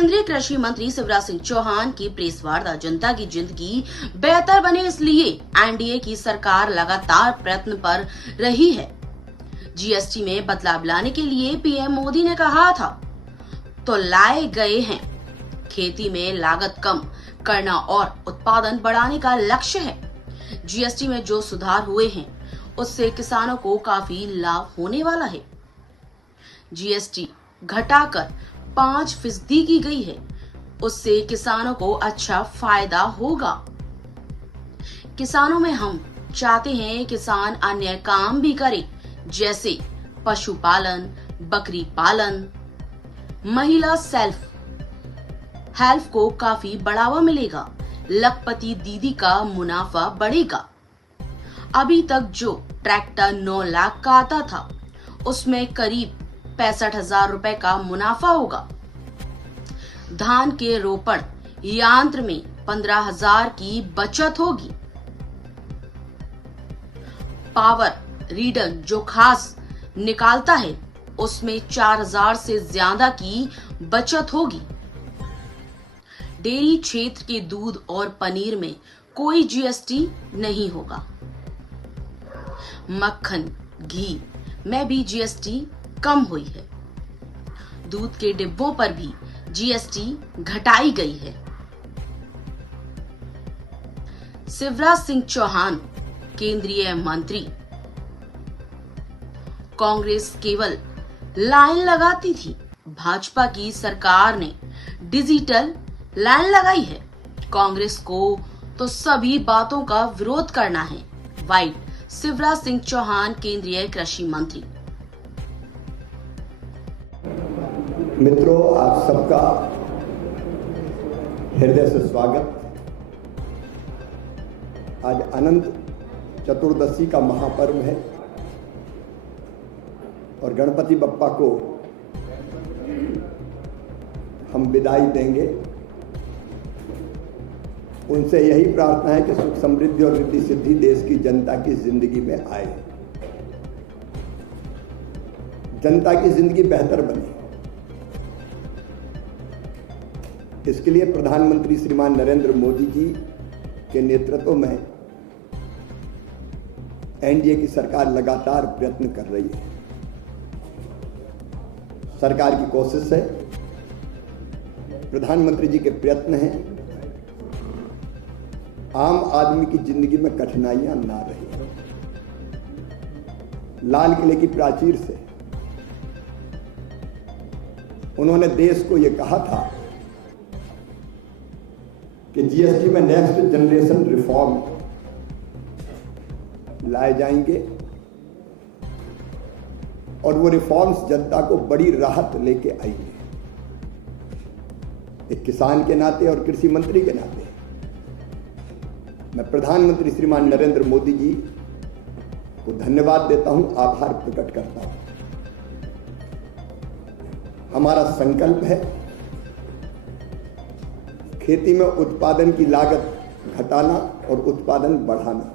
केंद्रीय कृषि मंत्री शिवराज सिंह चौहान की प्रेस वार्ता। जनता की जिंदगी बेहतर बने इसलिए एनडीए की सरकार लगातार प्रयत्न पर रही है। जीएसटी में बदलाव लाने के लिए पीएम मोदी ने कहा था तो लाए गए हैं। खेती में लागत कम करना और उत्पादन बढ़ाने का लक्ष्य है। जीएसटी में जो सुधार हुए हैं उससे किसानों को काफी लाभ होने वाला है। जीएसटी घटाकर 5% की गई है, उससे किसानों को अच्छा फायदा होगा। किसानों में हम चाहते हैं किसान अन्य काम भी करे, जैसे पशुपालन, बकरी पालन, महिला सेल्फ हेल्प को काफी बढ़ावा मिलेगा। लखपति दीदी का मुनाफा बढ़ेगा। अभी तक जो ट्रैक्टर 9 लाख का आता था उसमें करीब 65,000 रुपए का मुनाफा होगा। धान के रोपण यंत्र में 15,000 की बचत होगी। पावर रीडर जो खास निकालता है उसमें 4,000 से ज्यादा की बचत होगी। डेयरी क्षेत्र के दूध और पनीर में कोई जीएसटी नहीं होगा। मक्खन, घी में भी जीएसटी कम हुई है। दूध के डिब्बों पर भी जीएसटी घटाई गई है। शिवराज सिंह चौहान केंद्रीय मंत्री। कांग्रेस केवल लाइन लगाती थी, भाजपा की सरकार ने डिजिटल लाइन लगाई है। कांग्रेस को तो सभी बातों का विरोध करना है। वाइट शिवराज सिंह चौहान केंद्रीय कृषि मंत्री। मित्रों, आप सबका हृदय से स्वागत। आज अनंत चतुर्दशी का महापर्व है और गणपति बप्पा को हम विदाई देंगे। उनसे यही प्रार्थना है कि सुख समृद्धि और रिद्धि सिद्धि देश की जनता की जिंदगी में आए, जनता की जिंदगी बेहतर बने। इसके लिए प्रधानमंत्री श्रीमान नरेंद्र मोदी जी के नेतृत्व में एनडीए की सरकार लगातार प्रयत्न कर रही है। सरकार की कोशिश है, प्रधानमंत्री जी के प्रयत्न हैं, आम आदमी की जिंदगी में कठिनाइयां ना रहे। लाल किले की प्राचीर से उन्होंने देश को यह कहा था कि जीएसटी में नेक्स्ट जनरेशन रिफॉर्म लाए जाएंगे और वो रिफॉर्म्स जनता को बड़ी राहत लेके आएंगे। एक किसान के नाते और कृषि मंत्री के नाते मैं प्रधानमंत्री श्रीमान नरेंद्र मोदी जी को धन्यवाद देता हूं, आभार प्रकट करता हूं। हमारा संकल्प है खेती में उत्पादन की लागत घटाना और उत्पादन बढ़ाना।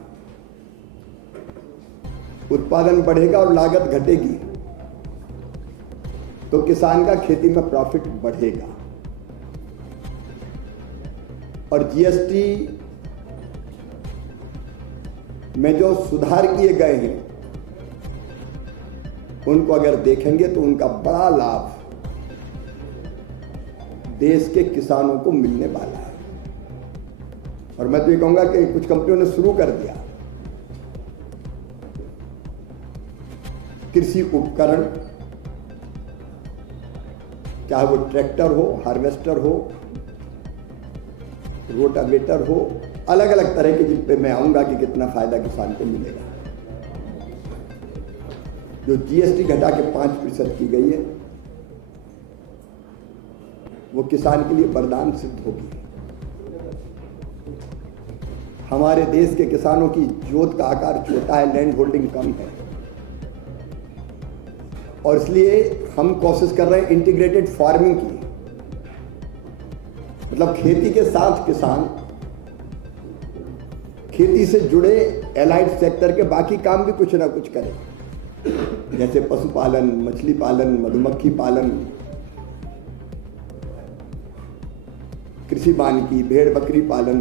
उत्पादन बढ़ेगा और लागत घटेगी तो किसान का खेती में प्रॉफिट बढ़ेगा। और जीएसटी में जो सुधार किए गए हैं उनको अगर देखेंगे तो उनका बड़ा लाभ देश के किसानों को मिलने वाला है। और मैं तो ये कहूंगा कि कुछ कंपनियों ने शुरू कर दिया। कृषि उपकरण, चाहे वो ट्रैक्टर हो, हार्वेस्टर हो, रोटावेटर हो, अलग अलग तरह के जिन पे मैं आऊंगा कि कितना फायदा किसान को मिलेगा। जो जीएसटी घटा के 5% की गई है वो किसान के लिए वरदान सिद्ध होगी। हमारे देश के किसानों की जोत का आकार छोटा है, लैंड होल्डिंग कम है और इसलिए हम कोशिश कर रहे हैं इंटीग्रेटेड फार्मिंग की। मतलब खेती के साथ किसान खेती से जुड़े एलाइड सेक्टर के बाकी काम भी कुछ ना कुछ करें, जैसे पशुपालन, मछली पालन, मधुमक्खी पालन, कृषि वानिकी, भेड़ बकरी पालन,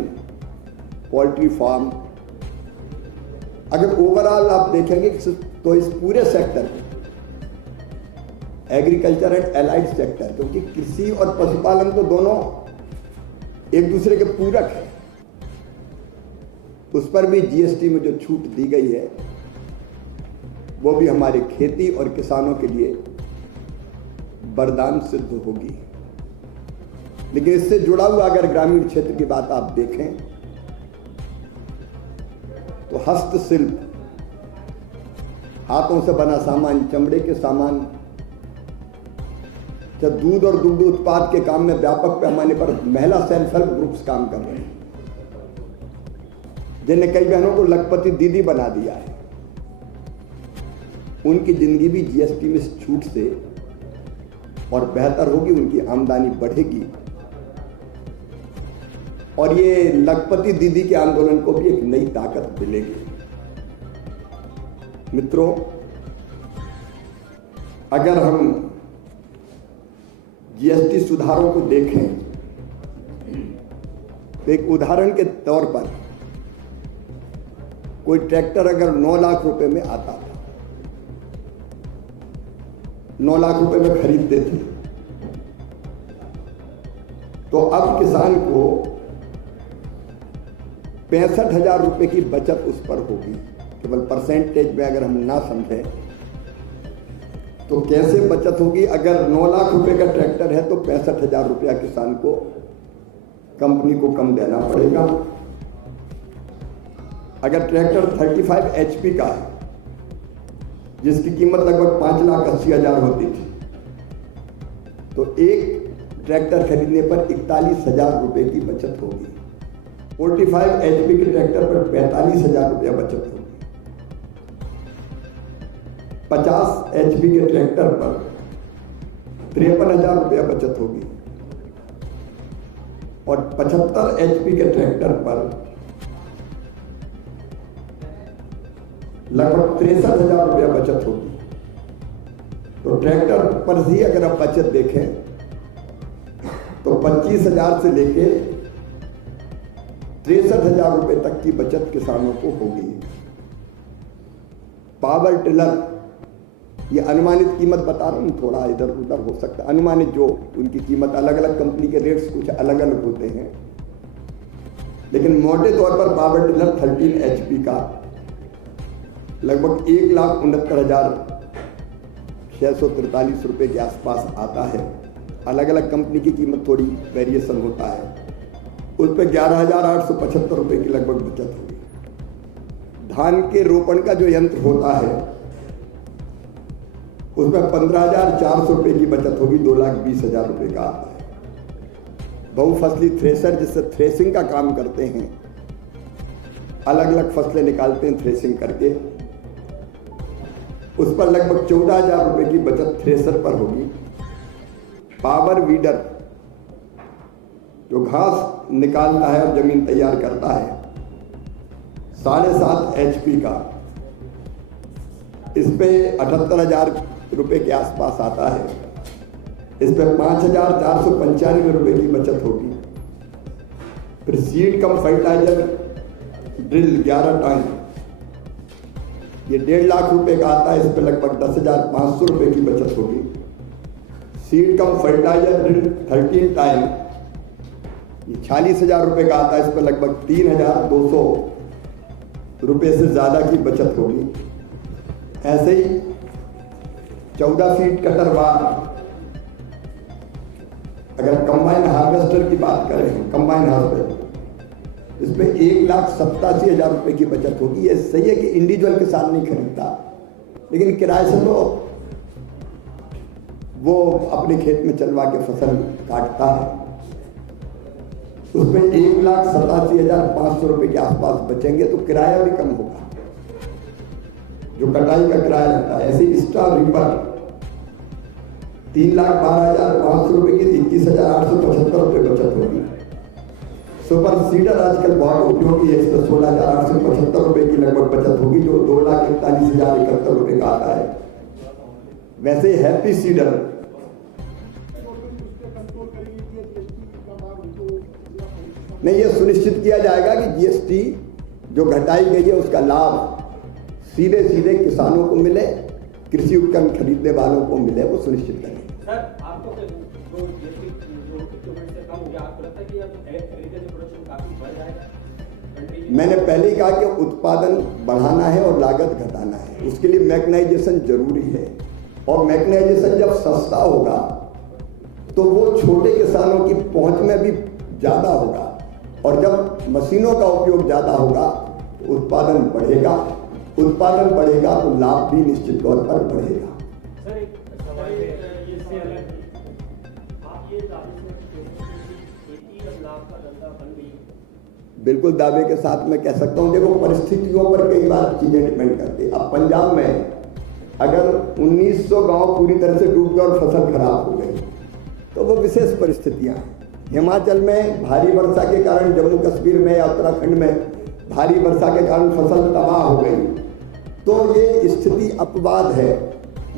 पोल्ट्री फार्म, अगर ओवरऑल आप देखेंगे तो इस पूरे sector agriculture and allied sector, क्योंकि कृषि और पशुपालन तो दोनों एक दूसरे के पूरक है, उस पर भी जीएसटी में जो छूट दी गई है वो भी हमारे खेती और किसानों के लिए वरदान सिद्ध होगी। लेकिन इससे जुड़ा हुआ अगर ग्रामीण क्षेत्र की बात आप देखें तो हस्तशिल्प, हाथों से बना सामान, चमड़े के सामान, जब दूध और दुग्ध उत्पाद के काम में व्यापक पैमाने पर महिला सेल्फ हेल्प ग्रुप्स काम कर रहे हैं, जिन्हें कई बहनों को लखपति दीदी बना दिया है, उनकी जिंदगी भी जीएसटी में इस छूट से और बेहतर होगी, उनकी आमदनी बढ़ेगी और ये लखपति दीदी के आंदोलन को भी एक नई ताकत मिलेगी। मित्रों, अगर हम जीएसटी सुधारों को देखें तो एक उदाहरण के तौर पर कोई ट्रैक्टर अगर 9 लाख रुपए में आता था, 9 लाख रुपए में खरीदते थे, तो अब किसान को 65,000 रुपए की बचत उस पर होगी। केवल परसेंटेज में अगर हम ना समझें तो कैसे बचत होगी? अगर 9 लाख रुपए का ट्रैक्टर है तो 65,000 रुपया किसान को, कंपनी को कम देना पड़ेगा। अगर ट्रैक्टर 35 HP का है जिसकी कीमत लगभग 5,80,000 होती थी, तो एक ट्रैक्टर खरीदने पर 41,000 रुपए की बचत होगी। 45 HP के ट्रैक्टर पर 45,000 रुपया बचत होगी। 50 HP के ट्रैक्टर पर 53,000 रुपया बचत होगी और 75 HP के ट्रैक्टर पर लगभग 63,000 रुपया बचत होगी। तो ट्रैक्टर पर ही अगर आप बचत देखें तो 25,000 से लेके 63,000 रुपए तक की बचत किसानों को होगी। पावर टिलर, ये अनुमानित कीमत बता रहा हूं, थोड़ा इधर उधर हो सकता है, अनुमानित जो उनकी कीमत, अलग अलग कंपनी के रेट्स कुछ अलग अलग होते हैं, लेकिन मोटे तौर पर पावर टिलर 13 HP का लगभग 1,69,643 रुपए के आसपास आता है। अलग अलग कंपनी की कीमत थोड़ी वेरिएशन होता है, उस पर 11,875 रुपए की लगभग बचत होगी। धान के रोपण का जो यंत्र होता है उसमें 15,400 रुपए की बचत होगी, 2,20,000 रुपए का आता है। बहुफसली थ्रेसर, जिससे थ्रेसिंग का काम करते हैं, अलग अलग फसलें निकालते हैं थ्रेसिंग करके, उस पर लगभग 14,000 रुपए की बचत थ्रेसर पर होगी। पावर वीडर जो घास निकालता है और जमीन तैयार करता है, 7.5 HP का, इस पे 78,000 रुपए के आसपास आता है। इस पे 5,495 रुपए की बचत होगी। फिर seed cum fertilizer drill 11 ton, ये 1.5 लाख रुपए का आता है, इस पे लगभग 10,500 रुपए की बचत होगी। Seed cum fertilizer drill 13 time, ये 46,000 रुपए का आता है, इस पर लगभग 3,200 रुपए से ज्यादा की बचत होगी। ऐसे ही 14 फीट कटर बार, अगर कंबाइन हार्वेस्टर की बात करें, कंबाइन हार्वेस्टर, इस पे 1,87,000 रुपए की बचत होगी। ये सही है कि इंडिविजुअल किसान नहीं खरीदता, लेकिन किराए से तो वो अपने खेत में चलवा के फसल काटता है, उसमें 1,87,500 रुपए के आसपास बचेंगे, तो किराया भी कम होगा, जो कटाई का किराया लगता है। ऐसे स्टार रिपर 3,12,500 रुपए की 21,875 रुपए बचत होगी। सुपर सीडर आजकल बहुत उपयोगी है, इस पर 16,875 रुपए की लगभग बचत होगी, जो 2,41,071 रुपए का आता है। वैसे हैप्पी सीडर नहीं, ये सुनिश्चित किया जाएगा कि जीएसटी जो घटाई गई है उसका लाभ सीधे सीधे किसानों को मिले, कृषि उपकरण खरीदने वालों को मिले, वो सुनिश्चित करें। सर, आपको जो जीएसटी जो इक्विपमेंट से कम हो गया, आपको लगता है कि अब एग्रीकल्चर प्रोडक्शन काफी बढ़ जाएगा? मैंने पहले ही कहा कि उत्पादन बढ़ाना है और लागत घटाना है, उसके लिए मैकेनाइजेशन जरूरी है। और मैकेनाइजेशन जब सस्ता होगा तो वो छोटे किसानों की पहुंच में भी ज़्यादा होगा, और जब मशीनों का उपयोग ज़्यादा होगा तो उत्पादन बढ़ेगा, उत्पादन बढ़ेगा तो लाभ भी निश्चित तौर पर बढ़ेगा। सर, एक सवाल है, इससे अलग आप ये दावे से खेती अब लाभ का धंधा बन गई? बिल्कुल दावे के साथ मैं कह सकता हूँ। देखो, परिस्थितियों पर कई बार चीजें डिपेंड करती है। अब पंजाब में अगर 1900 गांव पूरी तरह से डूब गए और फसल खराब हो गई तो वो विशेष परिस्थितियां हैं। हिमाचल में भारी वर्षा के कारण, जम्मू कश्मीर में या उत्तराखंड में भारी वर्षा के कारण फसल तबाह हो गई, तो ये स्थिति अपवाद है,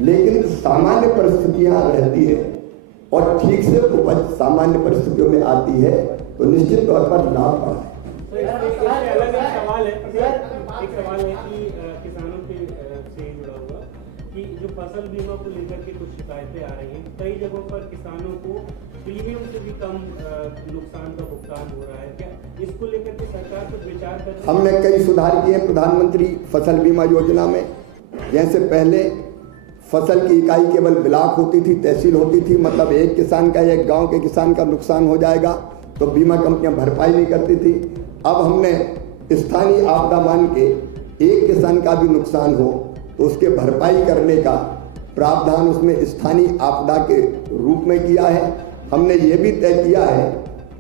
लेकिन सामान्य परिस्थितियां रहती है और ठीक से उपज सामान्य परिस्थितियों में आती है तो निश्चित तौर पर लाभ बढ़ा है। अलग एक सवाल है कि किसानों के से जुड़ा हुआ कि जो फसल बीमा को लेकर के कुछ शिकायतें आ रही हैं, कई जगहों पर किसानों को प्रीमियम से भी कम नुकसान का भुगतान हो रहा है, क्या इसको लेकर के सरकार कुछ विचार कर रही है? हमने कई सुधार किए प्रधानमंत्री फसल बीमा योजना में। जैसे पहले फसल की इकाई केवल ब्लॉक होती थी, तहसील होती थी, मतलब एक किसान का, एक गांव के किसान का नुकसान हो जाएगा तो बीमा कंपनियां भरपाई नहीं करती थी। अब हमने स्थानीय आपदा मान के एक किसान का भी नुकसान हो तो उसके भरपाई करने का प्रावधान उसमें स्थानीय आपदा के रूप में किया है। हमने ये भी तय किया है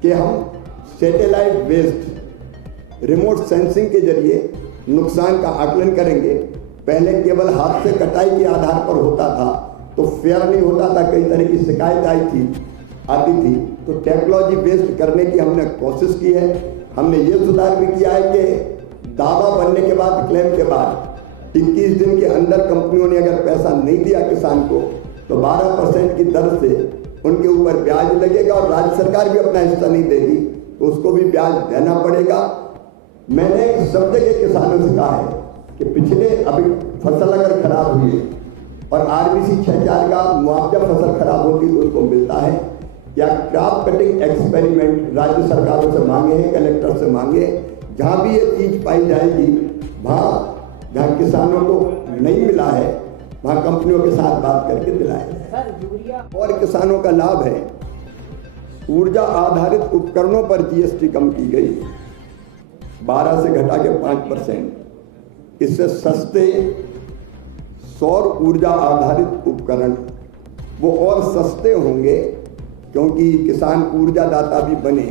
कि हम सैटेलाइट बेस्ड रिमोट सेंसिंग के जरिए नुकसान का आकलन करेंगे। पहले केवल हाथ से कटाई के आधार पर होता था तो फेयर नहीं होता था, कई तरह की शिकायत आती थी, तो टेक्नोलॉजी बेस्ड करने की हमने कोशिश की है। हमने ये सुधार भी किया है कि दावा बनने के बाद, क्लेम के बाद 21 दिन के अंदर कंपनियों ने अगर पैसा नहीं दिया किसान को तो 12% की दर से उनके ऊपर ब्याज लगेगा, और राज्य सरकार भी अपना हिस्सा नहीं देगी तो उसको भी ब्याज देना पड़ेगा। मैंने सब जगह किसानों से कहा है कि पिछले अभी फसल अगर खराब हुई है और RBC 6,4 का मुआवजा फसल खराब होगी तो उनको मिलता है, या क्रॉप कटिंग एक्सपेरिमेंट राज्य सरकारों से मांगे हैं, कलेक्टर से मांगे, जहाँ भी ये चीज पाई जाएगी, वहाँ जहाँ किसानों को नहीं मिला है वहाँ कंपनियों के साथ बात करके दिलाएं। और किसानों का लाभ है, ऊर्जा आधारित उपकरणों पर GST कम की गई, 12 से घटा के 5%। इससे सस्ते सौर ऊर्जा आधारित उपकरण वो और सस्ते होंगे, क्योंकि किसान ऊर्जा दाता भी बने,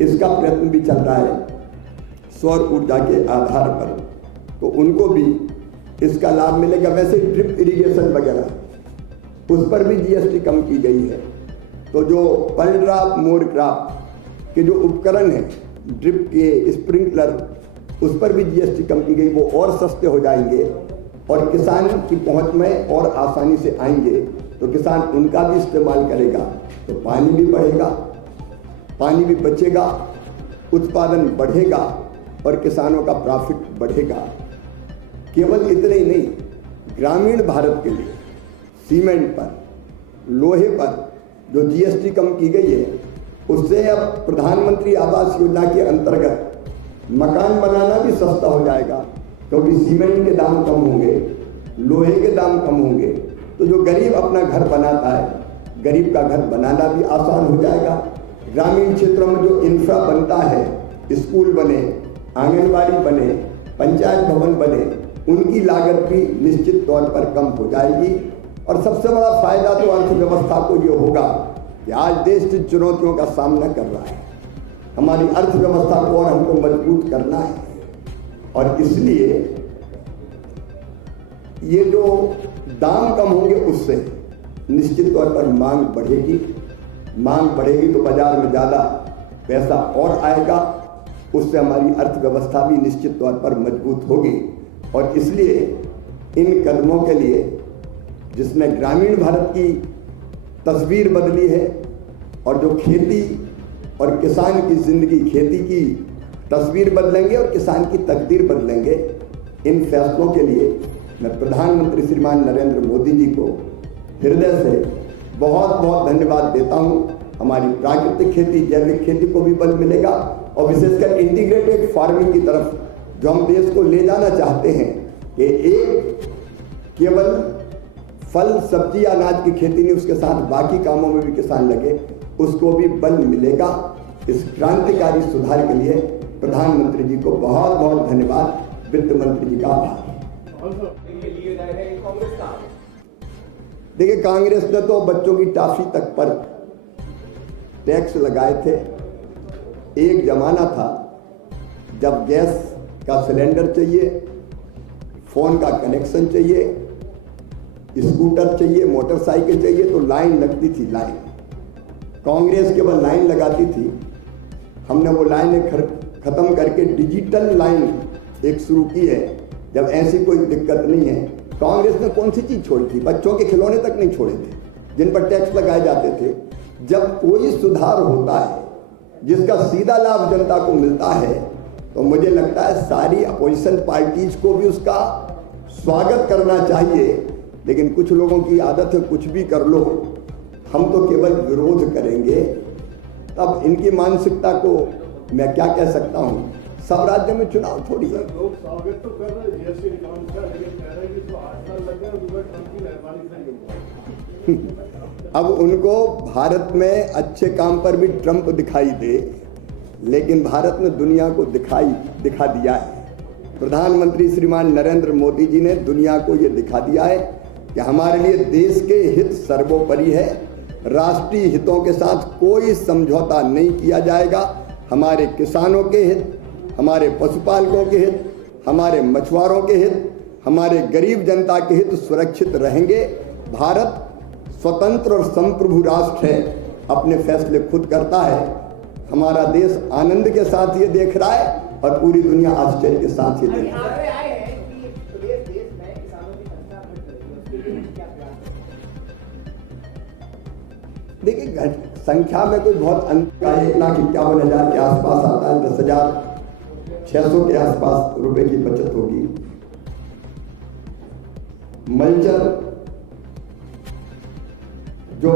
इसका प्रयत्न भी चल रहा है सौर ऊर्जा के आधार पर, तो उनको भी इसका लाभ मिलेगा। वैसे ड्रिप इरिगेशन वगैरह उस पर भी GST कम की गई है। तो जो पर ड्रॉप मोर क्रॉप के जो उपकरण हैं, ड्रिप के स्प्रिंकलर, उस पर भी GST कम की गई, वो और सस्ते हो जाएंगे और किसान की पहुंच में और आसानी से आएंगे, तो किसान उनका भी इस्तेमाल करेगा तो पानी भी बढ़ेगा, पानी भी बचेगा, उत्पादन बढ़ेगा और किसानों का प्रॉफिट बढ़ेगा। केवल इतने ही नहीं, ग्रामीण भारत के लिए सीमेंट पर, लोहे पर जो GST कम की गई है, उससे अब प्रधानमंत्री आवास योजना के अंतर्गत मकान बनाना भी सस्ता हो जाएगा, क्योंकि सीमेंट के दाम कम होंगे, लोहे के दाम कम होंगे, तो जो गरीब अपना घर बनाता है, गरीब का घर बनाना भी आसान हो जाएगा। ग्रामीण क्षेत्रों में जो इंफ्रा बनता है, स्कूल बने, आंगनबाड़ी बने, पंचायत भवन बने, उनकी लागत भी निश्चित तौर पर कम हो जाएगी। और सबसे बड़ा फायदा तो अर्थव्यवस्था को ये होगा कि आज देश जिन चुनौतियों का सामना कर रहा है, हमारी अर्थव्यवस्था को और हमको मजबूत करना है, और इसलिए ये जो दाम कम होंगे उससे निश्चित तौर पर मांग बढ़ेगी। मांग बढ़ेगी तो बाजार में ज़्यादा पैसा और आएगा, उससे हमारी अर्थव्यवस्था भी निश्चित तौर पर मजबूत होगी। और इसलिए इन कदमों के लिए, जिसने ग्रामीण भारत की तस्वीर बदली है और जो खेती और किसान की जिंदगी, खेती की तस्वीर बदलेंगे और किसान की तकदीर बदलेंगे। इन फैसलों के लिए मैं प्रधानमंत्री श्रीमान नरेंद्र मोदी जी को हृदय से बहुत बहुत धन्यवाद देता हूं। हमारी प्राकृतिक खेती, जैविक खेती को भी बल मिलेगा और विशेषकर इंटीग्रेटेड फार्मिंग की तरफ जो हम देश को ले जाना चाहते हैं कि एक केवल फल, सब्जी, अनाज की खेती नहीं, उसके साथ बाकी कामों में भी किसान लगे, उसको भी बल मिलेगा। इस क्रांतिकारी सुधार के लिए प्रधानमंत्री जी को बहुत बहुत धन्यवाद, वित्त मंत्री जी का आभार। देखिए, कांग्रेस ने तो बच्चों की टॉफी तक पर टैक्स लगाए थे। एक जमाना था जब गैस का सिलेंडर चाहिए, फोन का कनेक्शन चाहिए, स्कूटर चाहिए, मोटरसाइकिल चाहिए तो लाइन लगती थी। लाइन कांग्रेस केवल लाइन लगाती थी, हमने वो लाइनें खत्म करके डिजिटल लाइन एक शुरू की है। जब ऐसी कोई दिक्कत नहीं है, कांग्रेस ने कौन सी चीज छोड़ी थी? बच्चों के खिलौने तक नहीं छोड़े थे जिन पर टैक्स लगाए जाते थे। जब कोई सुधार होता है जिसका सीधा लाभ जनता को मिलता है तो मुझे लगता है सारी अपोजिशन पार्टीज को भी उसका स्वागत करना चाहिए। लेकिन कुछ लोगों की आदत है कुछ भी कर लो, हम तो केवल विरोध करेंगे। तब इनकी मानसिकता को मैं क्या कह सकता हूँ? सब राज्यों में चुनाव थोड़ी है। लोग स्वागत तो कर रहे हैं जीएसटी रिफॉर्म का, लेकिन कह रहे हैं कि तो 8 साल लग गए और ट्रंप की मेहरबानी से नहीं हुआ। अब उनको भारत में अच्छे काम पर भी ट्रंप दिखाई दे, लेकिन भारत ने दुनिया को दिखा दिया है। प्रधानमंत्री श्रीमान नरेंद्र मोदी जी ने दुनिया को ये दिखा दिया है कि हमारे लिए देश के हित सर्वोपरि है। राष्ट्रीय हितों के साथ कोई समझौता नहीं किया जाएगा। हमारे किसानों के हित, हमारे पशुपालकों के हित, हमारे मछुआरों के हित, हमारे गरीब जनता के हित सुरक्षित रहेंगे। भारत स्वतंत्र और संप्रभु राष्ट्र है, अपने फैसले खुद करता है। हमारा देश आनंद के साथ ये देख रहा है और पूरी दुनिया आश्चर्य के साथ ये देख रहा है। देखिए, संख्या में कोई बहुत अंतर का 1,51,000 के आसपास आता है, 10,600 के आसपास रुपए की बचत होगी। मल्चर जो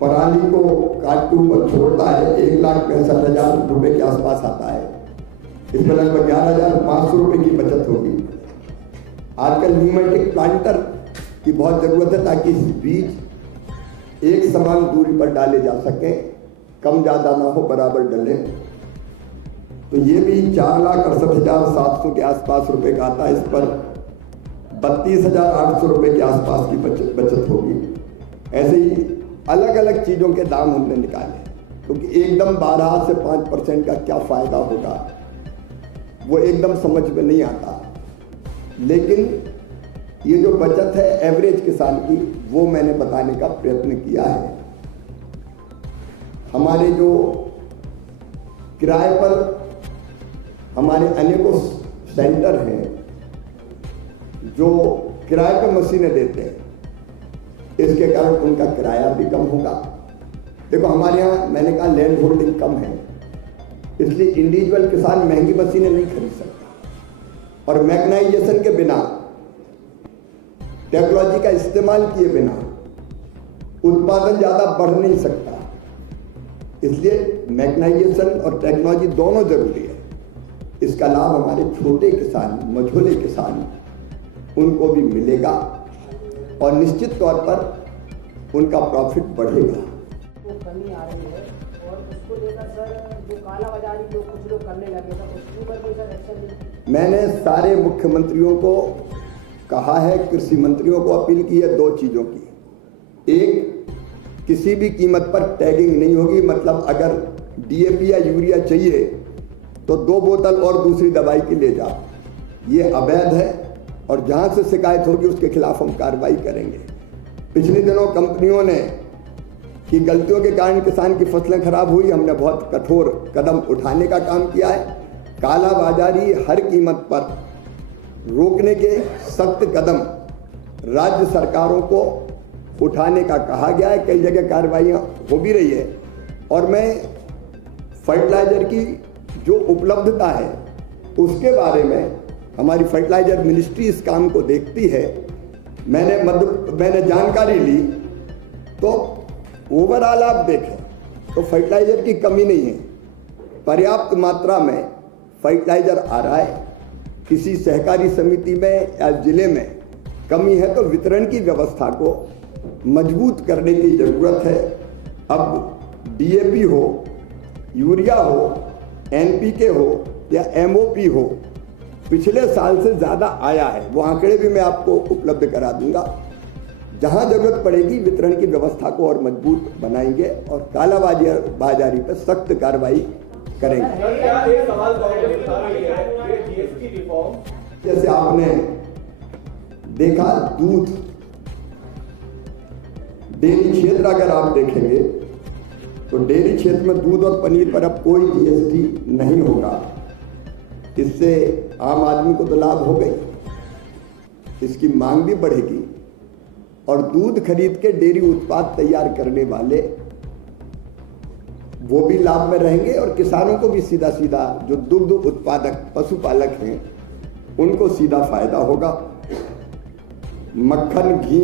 पराली को काटू और छोड़ता है, 1,65,000 रुपए के आसपास आता है। इसमें लगभग 11,500 रुपए की बचत होगी। आजकल न्यूमेटिक प्लांटर की बहुत जरूरत है ताकि बीज एक समान दूरी पर डाले जा सके, कम ज्यादा ना हो, बराबर डले। तो ये भी 4,68,700 के आसपास रुपए का आता है। इस पर 32,800 रुपए के आसपास की बचत होगी। ऐसे ही अलग अलग चीजों के दाम हमने निकाले, क्योंकि एकदम 12 से 5% का क्या फायदा होगा वो एकदम समझ में नहीं आता। लेकिन ये जो बचत है एवरेज किसान की, वो मैंने बताने का प्रयत्न किया है। हमारे जो किराए पर हमारे अनेकों सेंटर हैं जो किराए पर मशीनें देते हैं, इसके कारण उनका किराया भी कम होगा। देखो, हमारे यहाँ मैंने कहा लैंड होल्डिंग कम है, इसलिए इंडिविजुअल किसान महंगी मशीनें नहीं खरीद सकता। और मैकेनाइजेशन के बिना, टेक्नोलॉजी का इस्तेमाल किए बिना उत्पादन ज्यादा बढ़ नहीं सकता। इसलिए मैकेनाइजेशन और टेक्नोलॉजी दोनों जरूरी है। इसका लाभ हमारे छोटे किसान, मझोले किसान, उनको भी मिलेगा और निश्चित तौर पर उनका प्रॉफिट बढ़ेगा। वो कमी आ रही है और उसको लेकर सर जो काला बाजारी जो कुछ लोग करने लगे थे, उसके ऊपर कोई सर एक्शन नहीं? मैंने सारे मुख्यमंत्रियों को कहा है, कृषि मंत्रियों को अपील की है 2 चीजों की। एक, किसी भी कीमत पर टैगिंग नहीं होगी। मतलब अगर डीएपी या यूरिया चाहिए तो 2 बोतल और दूसरी दवाई की ले जाओ, ये अवैध है और जहां से शिकायत होगी उसके खिलाफ हम कार्रवाई करेंगे। पिछले दिनों कंपनियों ने की गलतियों के कारण किसान की फसलें खराब हुई, हमने बहुत कठोर कदम उठाने का काम किया है। काला बाजारी हर कीमत पर रोकने के सख्त कदम राज्य सरकारों को उठाने का कहा गया है। कई जगह कार्रवाइयाँ हो भी रही है और मैं फर्टिलाइजर की जो उपलब्धता है उसके बारे में हमारी फर्टिलाइजर मिनिस्ट्री इस काम को देखती है। मैंने जानकारी ली तो ओवरऑल आप देखें तो फर्टिलाइजर की कमी नहीं है, पर्याप्त मात्रा में फर्टिलाइजर आ रहा है। किसी सहकारी समिति में या जिले में कमी है तो वितरण की व्यवस्था को मजबूत करने की जरूरत है। अब डीएपी हो, यूरिया हो, एनपीके हो या एमओपी हो, पिछले साल से ज़्यादा आया है। वो आंकड़े भी मैं आपको उपलब्ध करा दूंगा। जहां जरूरत पड़ेगी वितरण की व्यवस्था को और मजबूत बनाएंगे और कालाबाजारी पर सख्त कार्रवाई करेंगे। जैसे आपने देखा दूध डेयरी क्षेत्र अगर आप देखेंगे तो डेयरी क्षेत्र में दूध और पनीर पर अब कोई जीएसटी नहीं होगा। इससे आम आदमी को तो लाभ हो गई, इसकी मांग भी बढ़ेगी और दूध खरीद के डेयरी उत्पाद तैयार करने वाले वो भी लाभ में रहेंगे और किसानों को भी सीधा सीधा जो दुग्ध उत्पादक पशुपालक हैं उनको सीधा फायदा होगा। मक्खन, घी,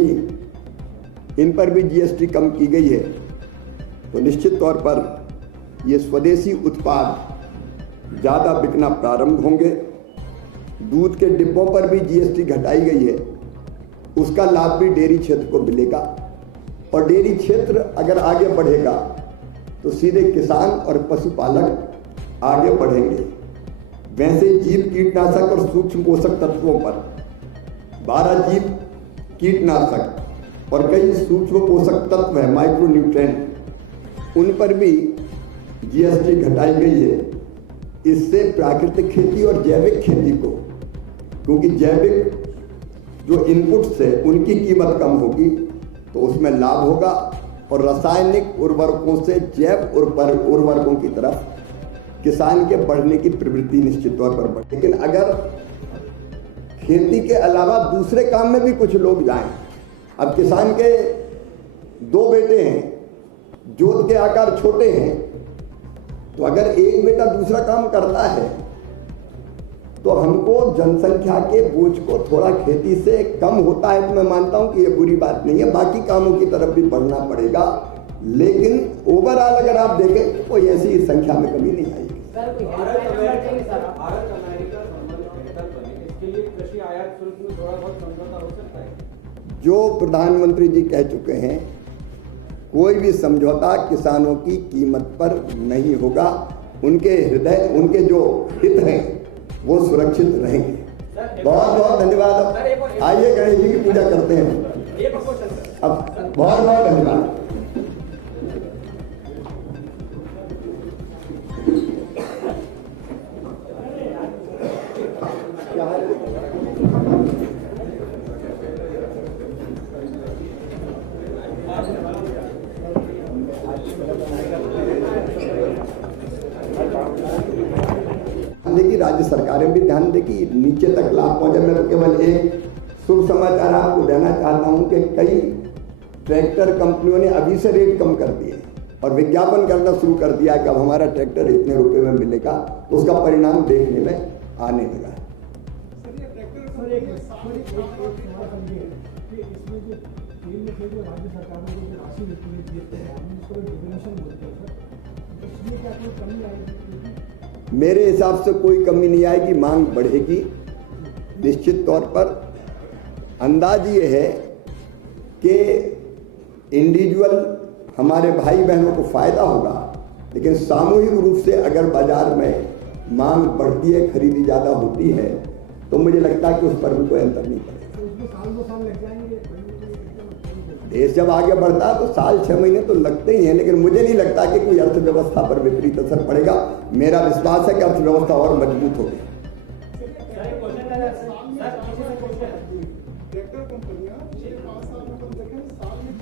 इन पर भी जीएसटी कम की गई है तो निश्चित तौर पर ये स्वदेशी उत्पाद ज़्यादा बिकना प्रारंभ होंगे। दूध के डिब्बों पर भी जीएसटी घटाई गई है, उसका लाभ भी डेयरी क्षेत्र को मिलेगा और डेयरी क्षेत्र अगर आगे बढ़ेगा तो सीधे किसान और पशुपालक आगे बढ़ेंगे। वैसे जीव कीटनाशक और सूक्ष्म पोषक तत्वों पर 12 जीव कीटनाशक और कई सूक्ष्म पोषक तत्व है, माइक्रोन्यूट्रिएंट, उन पर भी जीएसटी घटाई गई है। इससे प्राकृतिक खेती और जैविक खेती को, क्योंकि जैविक जो इनपुट्स है उनकी कीमत कम होगी तो उसमें लाभ होगा और रासायनिक उर्वरकों से जैव उर्वरकों की तरफ किसान के बढ़ने की प्रवृत्ति निश्चित तौर पर बढ़े। लेकिन अगर खेती के अलावा दूसरे काम में भी कुछ लोग जाएं, अब किसान के 2 बेटे हैं, जोत के आकार छोटे हैं, तो अगर एक बेटा दूसरा काम करता है तो हमको जनसंख्या के बोझ को थोड़ा खेती से कम होता है तो मैं मानता हूं कि ये बुरी बात नहीं है, बाकी कामों की तरफ भी बढ़ना पड़ेगा। लेकिन ओवरऑल अगर आप देखें तो कोई ऐसी संख्या में कमी नहीं आएगी। भारत अमेरिका संबंध बेहतर बने, इसके लिए कृषि आयात शुल्क में थोड़ा बहुत समझौता हो सकता है। जो प्रधानमंत्री जी कह चुके हैं, कोई भी समझौता किसानों की कीमत पर नहीं होगा। उनके हृदय, उनके जो हित हैं वो सुरक्षित रहेंगे। बहुत बहुत धन्यवाद। आइए गणेश जी की पूजा करते हैं। अब बहुत बहुत धन्यवाद। देखिए, राज्य सरकारें भी ध्यान दें कि नीचे तक लाभ पहुंचे। मैं तो केवल एक शुभ समाचार आपको देना चाहता हूं कि कई ट्रैक्टर कंपनियों ने अभी से रेट कम कर दिए और विज्ञापन करना शुरू कर दिया कि अब हमारा ट्रैक्टर इतने रुपए में मिलेगा, तो उसका परिणाम देखने में आने लगा है। मेरे हिसाब से कोई कमी नहीं आएगी, मांग बढ़ेगी निश्चित तौर पर। अंदाज ये है कि इंडिविजुअल हमारे भाई बहनों को फायदा होगा, लेकिन सामूहिक रूप से अगर बाजार में मांग बढ़ती है, खरीदी ज़्यादा होती है, तो मुझे लगता है कि उस पर भी कोई अंतर नहीं पड़ेगा। देश जब आगे बढ़ता है तो साल 6 महीने तो लगते ही हैं, लेकिन मुझे नहीं लगता कि कोई अर्थव्यवस्था पर विपरीत असर पड़ेगा। मेरा विश्वास है कि अर्थव्यवस्था और मजबूत होगी।